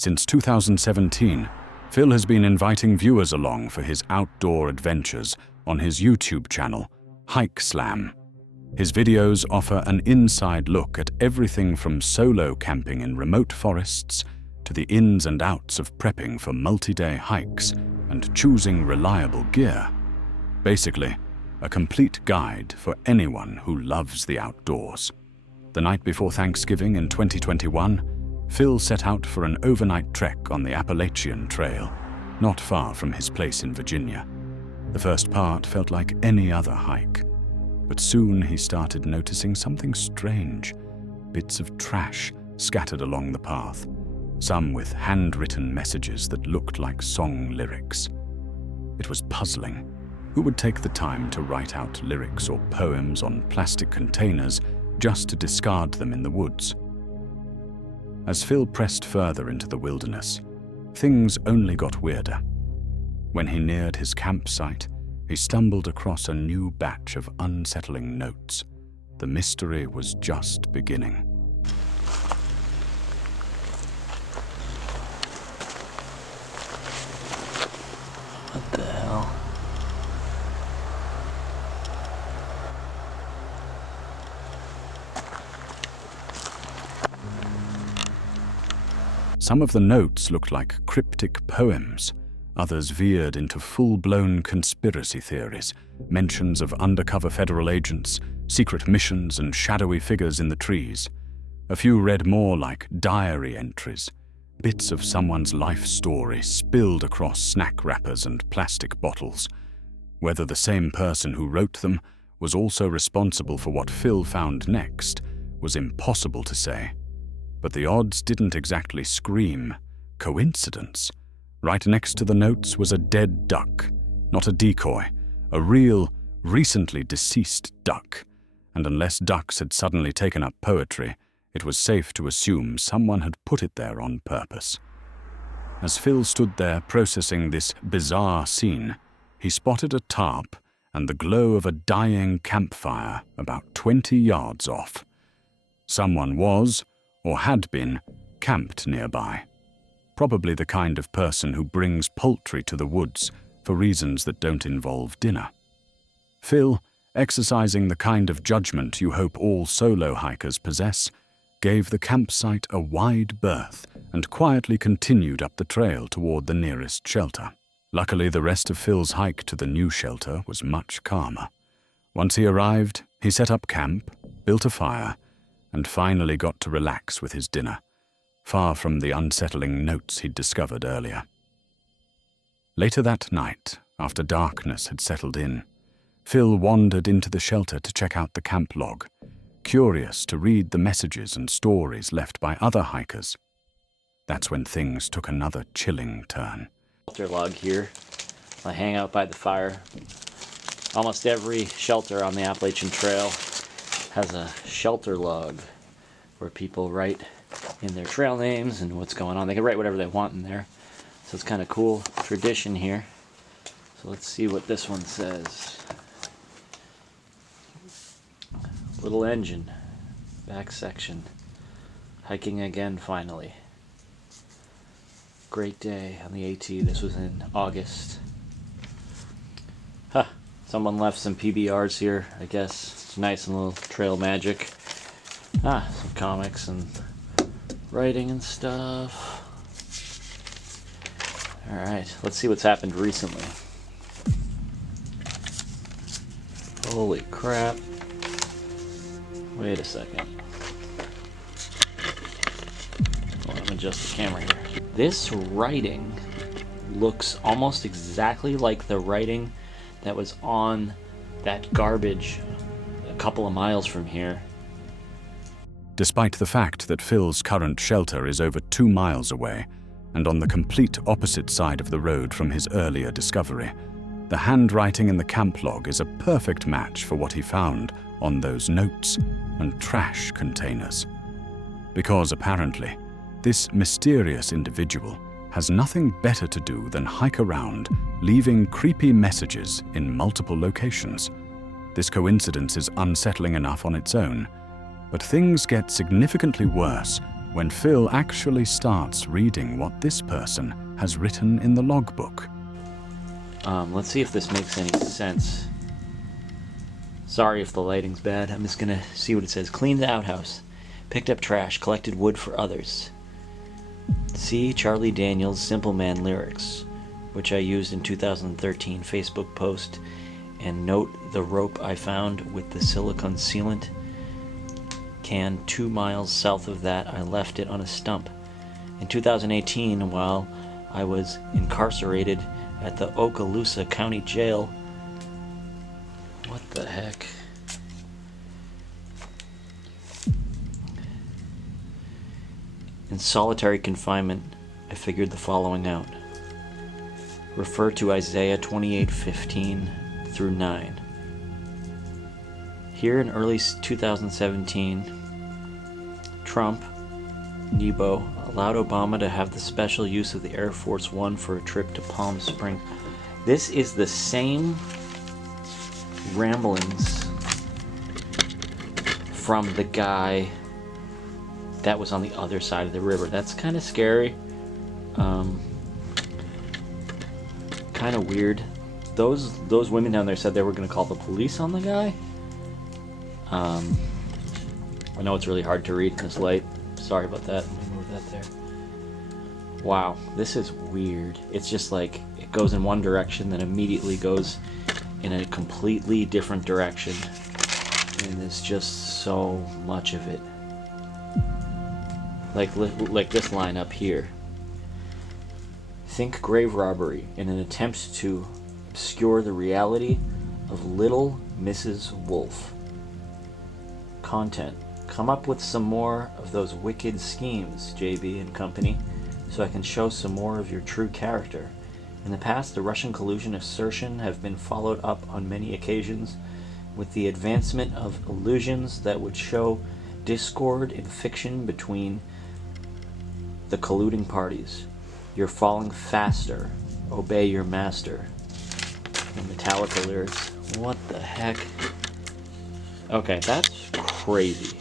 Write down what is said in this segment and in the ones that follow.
Since 2017, Phil has been inviting viewers along for his outdoor adventures on his YouTube channel, Hike Slam. His videos offer an inside look at everything from solo camping in remote forests to the ins and outs of prepping for multi-day hikes and choosing reliable gear. Basically, a complete guide for anyone who loves the outdoors. The night before Thanksgiving in 2021, Phil set out for an overnight trek on the Appalachian Trail, not far from his place in Virginia. The first part felt like any other hike, but soon he started noticing something strange. Bits of trash scattered along the path, some with handwritten messages that looked like song lyrics. It was puzzling. Who would take the time to write out lyrics or poems on plastic containers just to discard them in the woods? As Phil pressed further into the wilderness, things only got weirder. When he neared his campsite, he stumbled across a new batch of unsettling notes. The mystery was just beginning. What the hell? Some of the notes looked like cryptic poems. Others veered into full-blown conspiracy theories, mentions of undercover federal agents, secret missions, and shadowy figures in the trees. A few read more like diary entries, bits of someone's life story spilled across snack wrappers and plastic bottles. Whether the same person who wrote them was also responsible for what Phil found next was impossible to say. But the odds didn't exactly scream coincidence. Right next to the notes was a dead duck, not a decoy, a real, recently deceased duck. And unless ducks had suddenly taken up poetry, it was safe to assume someone had put it there on purpose. As Phil stood there processing this bizarre scene, he spotted a tarp and the glow of a dying campfire about 20 yards off. Someone was, or had been, camped nearby. Probably the kind of person who brings poultry to the woods for reasons that don't involve dinner. Phil, exercising the kind of judgment you hope all solo hikers possess, gave the campsite a wide berth and quietly continued up the trail toward the nearest shelter. Luckily, the rest of Phil's hike to the new shelter was much calmer. Once he arrived, he set up camp, built a fire, and finally got to relax with his dinner, far from the unsettling notes he'd discovered earlier. Later that night, after darkness had settled in, Phil wandered into the shelter to check out the camp log, curious to read the messages and stories left by other hikers. That's when things took another chilling turn. Shelter log here. I hang out by the fire. Almost every shelter on the Appalachian Trail has a shelter log where people write in their trail names and what's going on. They can write whatever they want in there. So it's kind of cool tradition here. So let's see what this one says. Little engine, back section. Hiking again finally. Great day on the AT. This was in August. Huh. Someone left some PBRs here, I guess. It's nice and little trail magic. Some comics and writing and stuff. Alright, let's see what's happened recently. Holy crap. Wait a second. Hold on, I'm gonna adjust the camera here. This writing looks almost exactly like the writing that was on that garbage a couple of miles from here. Despite the fact that Phil's current shelter is over 2 miles away and on the complete opposite side of the road from his earlier discovery, the handwriting in the camp log is a perfect match for what he found on those notes and trash containers. Because apparently, this mysterious individual has nothing better to do than hike around, leaving creepy messages in multiple locations. This coincidence is unsettling enough on its own, but things get significantly worse when Phil actually starts reading what this person has written in the logbook. Let's see if this makes any sense. Sorry if the lighting's bad. I'm just gonna see what it says. Cleaned the outhouse. Picked up trash. Collected wood for others. See Charlie Daniels' Simple Man lyrics, which I used in 2013 Facebook post. And note the rope I found with the silicone sealant can 2 miles south of that. I left it on a stump. In 2018, while I was incarcerated at the Okaloosa County Jail. What the heck? In solitary confinement, I figured the following out. Refer to Isaiah 28:15 through 9. Here in early 2017, Trump, Nebo, allowed Obama to have the special use of the Air Force One for a trip to Palm Springs. This is the same ramblings from the guy that was on the other side of the river. That's kind of scary. Kind of weird. Those women down there said they were going to call the police on the guy. I know it's really hard to read in this light. Sorry about that. Let me move that there. Wow, this is weird. It's just like it goes in one direction, then immediately goes in a completely different direction. And there's just so much of it. Like this line up here. Think grave robbery in an attempt to obscure the reality of Little Mrs. Wolf. Content. Come up with some more of those wicked schemes, JB and company, so I can show some more of your true character. In the past, the Russian collusion assertion have been followed up on many occasions with the advancement of illusions that would show discord in fiction between the colluding parties. You're falling faster. Obey your master. And Metallica lyrics. What the heck? Okay, that's crazy.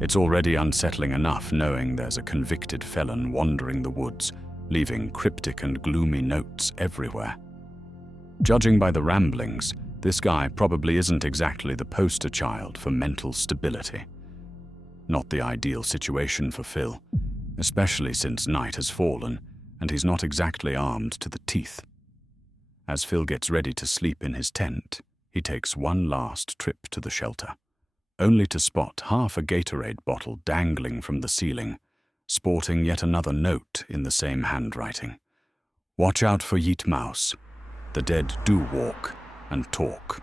It's already unsettling enough knowing there's a convicted felon wandering the woods, leaving cryptic and gloomy notes everywhere. Judging by the ramblings, this guy probably isn't exactly the poster child for mental stability. Not the ideal situation for Phil, especially since night has fallen and he's not exactly armed to the teeth. As Phil gets ready to sleep in his tent, he takes one last trip to the shelter, only to spot half a Gatorade bottle dangling from the ceiling, sporting yet another note in the same handwriting. Watch out for Yeet Mouse. The dead do walk and talk.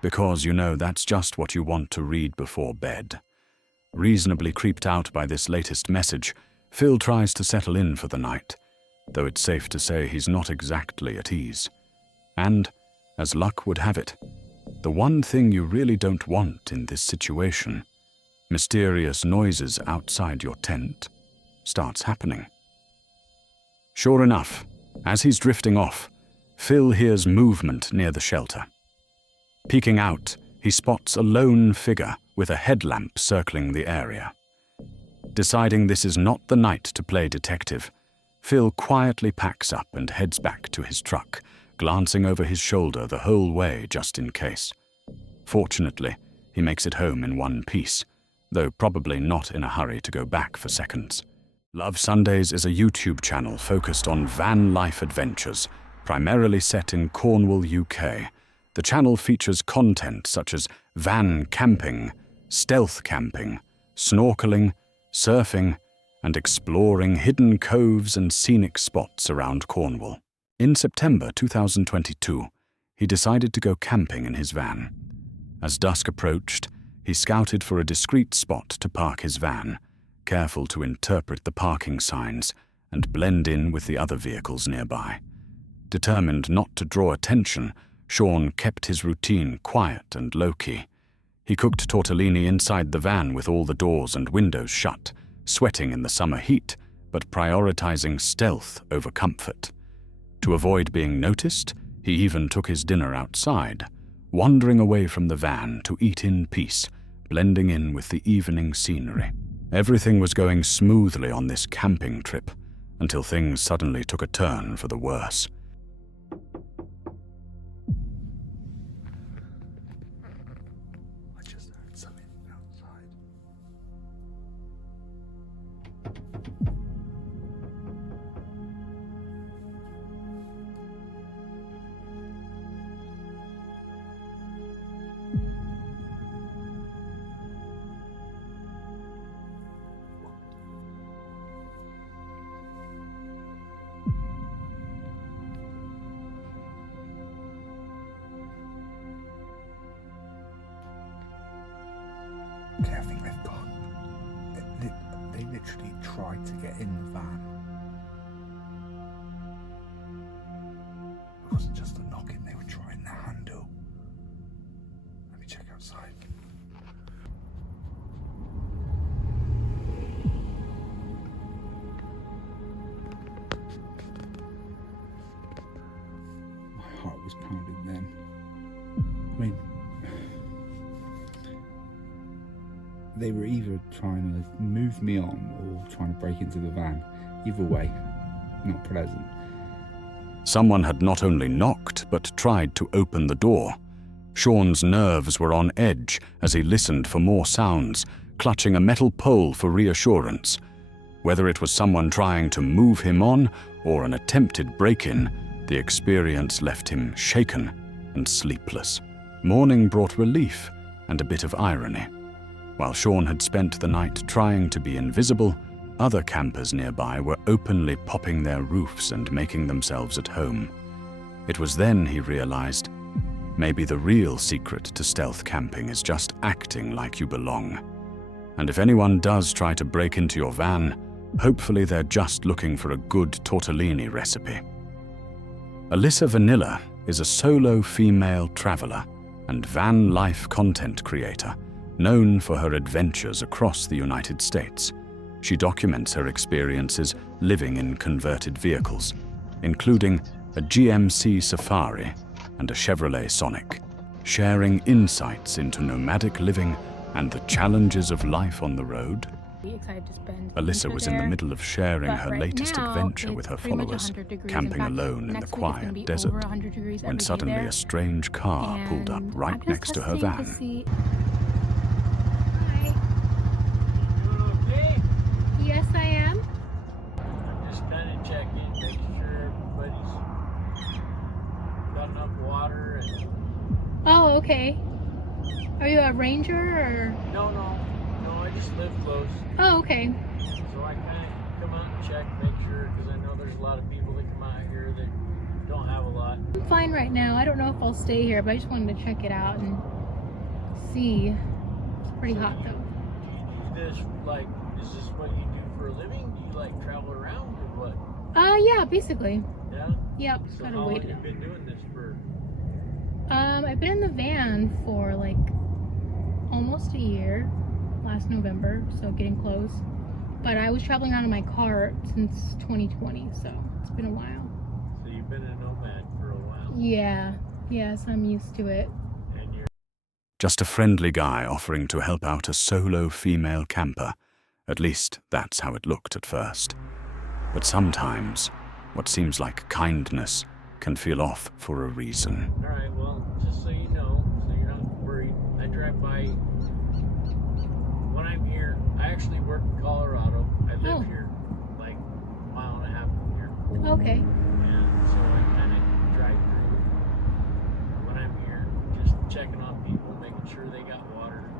Because you know that's just what you want to read before bed. Reasonably creeped out by this latest message, Phil tries to settle in for the night, though it's safe to say he's not exactly at ease. And, as luck would have it, the one thing you really don't want in this situation, mysterious noises outside your tent, starts happening. Sure enough, as he's drifting off, Phil hears movement near the shelter. Peeking out, he spots a lone figure with a headlamp circling the area. Deciding this is not the night to play detective, Phil quietly packs up and heads back to his truck, glancing over his shoulder the whole way just in case. Fortunately, he makes it home in one piece, though probably not in a hurry to go back for seconds. Love Sundays is a YouTube channel focused on van life adventures, primarily set in Cornwall, UK. The channel features content such as van camping, stealth camping, snorkeling, surfing, and exploring hidden coves and scenic spots around Cornwall. In September 2022, he decided to go camping in his van. As dusk approached, he scouted for a discreet spot to park his van, careful to interpret the parking signs and blend in with the other vehicles nearby. Determined not to draw attention, Sean kept his routine quiet and low-key. He cooked tortellini inside the van with all the doors and windows shut, sweating in the summer heat, but prioritizing stealth over comfort. To avoid being noticed, he even took his dinner outside, wandering away from the van to eat in peace, blending in with the evening scenery. Everything was going smoothly on this camping trip until things suddenly took a turn for the worse. I just heard something outside. Okay, I think they've gone. They literally tried to get in the van. It wasn't just a knocking, they were trying the handle. Let me check outside. My heart was pounding then. I mean, they were either trying to move me on or trying to break into the van. Either way, not pleasant. Someone had not only knocked, but tried to open the door. Sean's nerves were on edge as he listened for more sounds, clutching a metal pole for reassurance. Whether it was someone trying to move him on or an attempted break-in, the experience left him shaken and sleepless. Morning brought relief and a bit of irony. While Sean had spent the night trying to be invisible, other campers nearby were openly popping their roofs and making themselves at home. It was then he realized, maybe the real secret to stealth camping is just acting like you belong. And if anyone does try to break into your van, hopefully they're just looking for a good tortellini recipe. Alyssa Vanilla is a solo female traveler and van life content creator, known for her adventures across the United States. She documents her experiences living in converted vehicles, including a GMC Safari and a Chevrolet Sonic, sharing insights into nomadic living and the challenges of life on the road. Excited to spend Alyssa was in the middle of sharing her right latest now, adventure with her it's pretty much followers, 100 degrees. camping In fact, alone in the next week it's gonna quiet be desert, over 100 degrees when every day suddenly there. a strange car pulled up And right I'm just next to her testing to van. see- Hi. Doing okay? Yes, I am. I'm just kind of checking, making sure everybody's got enough water and... Oh, okay. Are you a ranger or? No, I just live close. Oh, okay. So I kind of come out and check, make sure, because I know there's a lot of people that come out here that don't have a lot. I'm fine right now. I don't know if I'll stay here, but I just wanted to check it out and see. It's pretty So hot do though. you do this, like, is this what you do for a living? Do you, like, travel around or what? Yeah, basically. Yeah? Yep. So Gotta how wait. long have you been doing this for? I've been in the van for like almost a year, last November, so getting close. But I was traveling around in my car since 2020, so it's been a while. So you've been a nomad for a while. Yeah, yes, I'm used to it. And you're... Just a friendly guy offering to help out a solo female camper. At least that's how it looked at first. But sometimes, what seems like kindness can feel off for a reason. Alright, well, just so you know, so you're not worried, I drive by, when I'm here, I actually work in Colorado. I live Oh. here, like a mile and a half from here. Okay. And so I kind of drive through when I'm here, just checking on people, making sure they got water,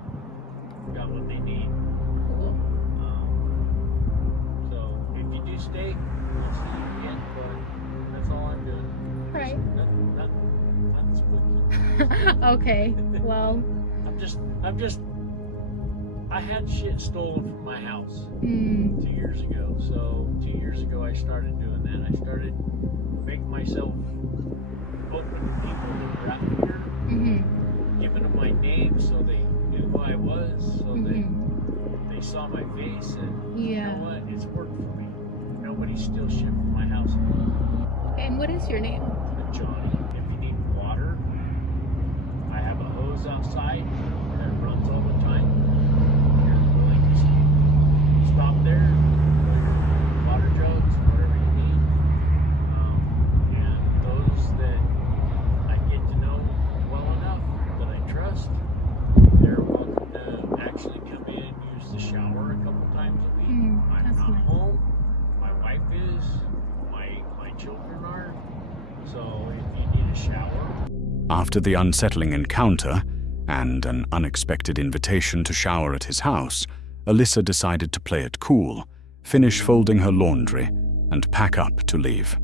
got what they need. Cool. So if you do stay, I'll see you again, but that's all I'm doing. Right. Nothing spooky. Okay. Well. I had shit stolen from my house 2 Hmm. years ago. So 2 years ago I started doing that. I started making myself open to people that were out here, Mhm. giving them my name so they knew who I was, so Mhm. they saw my face, and Yeah. you know what? It's worked for me. Nobody steals shit from my house. And what is your name? Johnny, if you need water, I have a hose outside that runs all the time. You're willing to see. shower? After the unsettling encounter and an unexpected invitation to shower at his house, Alyssa decided to play it cool, finish folding her laundry, and pack up to leave.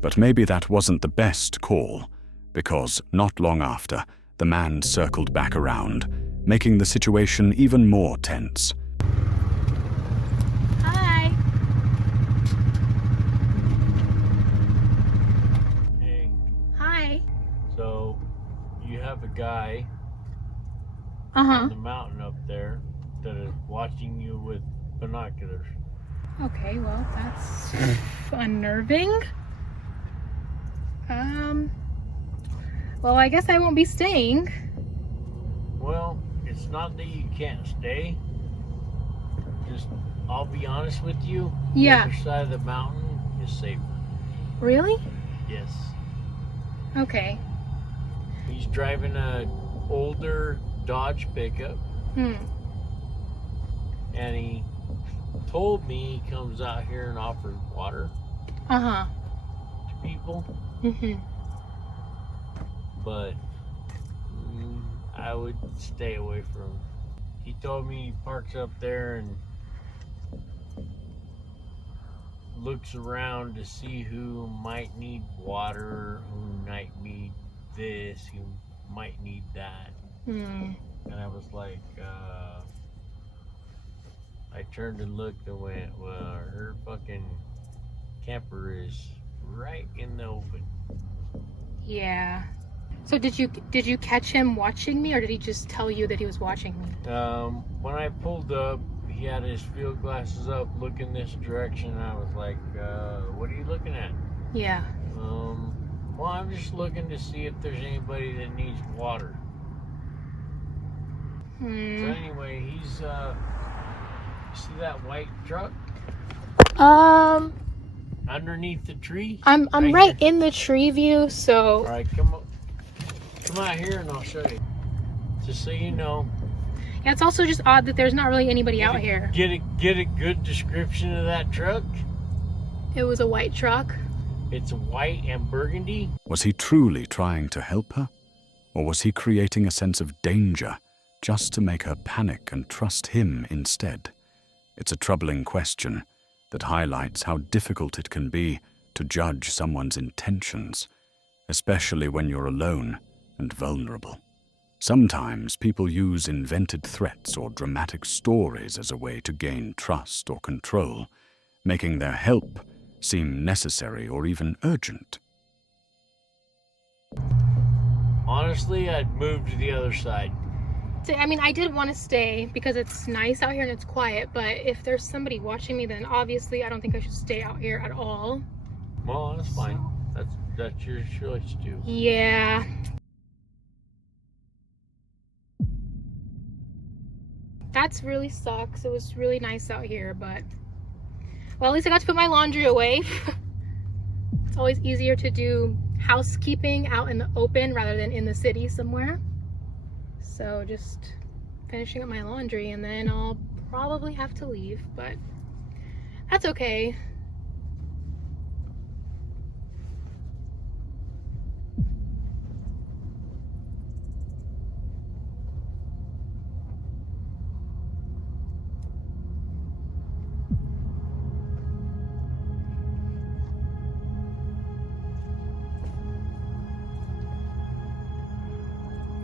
But maybe that wasn't the best call, because not long after, the man circled back around, making the situation even more tense. Hi. Hey, Hi. so you have a guy Uh-huh. on the mountain up there that is watching you with binoculars. Okay, well, that's unnerving. Well, I guess I won't be staying. Well, it's not that you can't stay. Just, I'll be honest with you. Yeah. The other side of the mountain is safer. Really? Yes. Okay. He's driving a older Dodge pickup, and he told me he comes out here and offers water Uh-huh. to people, but I would stay away from him. He told me he parks up there and looks around to see who might need water, who might need this, who might need that. And I was like, I turned and looked and went, well, her fucking camper is right in the open. Yeah. So did you catch him watching me, or did he just tell you that he was watching me? When I pulled up, he had his field glasses up, looking this direction, and I was like, what are you looking at? Yeah. Well, I'm just looking to see if there's anybody that needs water. So anyway, he's, see that white truck underneath the tree? I'm right in the tree view, so. All right, come out here and I'll show you. Just so you know. Yeah, it's also just odd that there's not really anybody out here. Get a good description of that truck. It was a white truck. It's white and burgundy. Was he truly trying to help her? Or was he creating a sense of danger just to make her panic and trust him instead? It's a troubling question that highlights how difficult it can be to judge someone's intentions, especially when you're alone and vulnerable. Sometimes people use invented threats or dramatic stories as a way to gain trust or control, making their help seem necessary or even urgent. Honestly, I'd move to the other side. So, I mean, I did want to stay because it's nice out here and it's quiet, but if there's somebody watching me, then obviously I don't think I should stay out here at all. Well, that's fine. That's your choice too. Yeah. That's really sucks. It was really nice out here, but well, at least I got to put my laundry away. It's always easier to do housekeeping out in the open rather than in the city somewhere. So just finishing up my laundry and then I'll probably have to leave, but that's okay.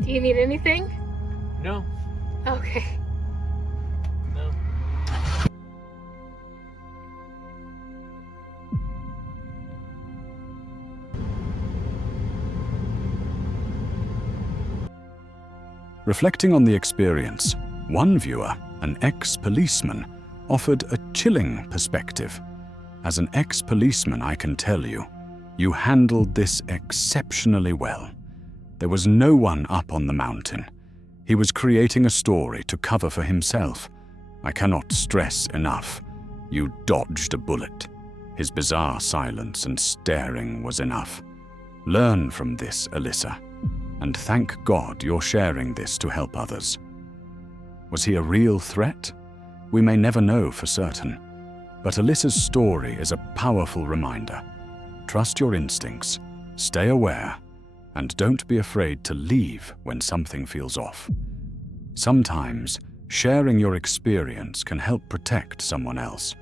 Do you need anything? No. Okay. No. Reflecting on the experience, one viewer, an ex-policeman, offered a chilling perspective. As an ex-policeman, I can tell you, you handled this exceptionally well. There was no one up on the mountain. He was creating a story to cover for himself. I cannot stress enough. You dodged a bullet. His bizarre silence and staring was enough. Learn from this, Alyssa, and thank God you're sharing this to help others. Was he a real threat? We may never know for certain, but Alyssa's story is a powerful reminder. Trust your instincts, stay aware, and don't be afraid to leave when something feels off. Sometimes, sharing your experience can help protect someone else.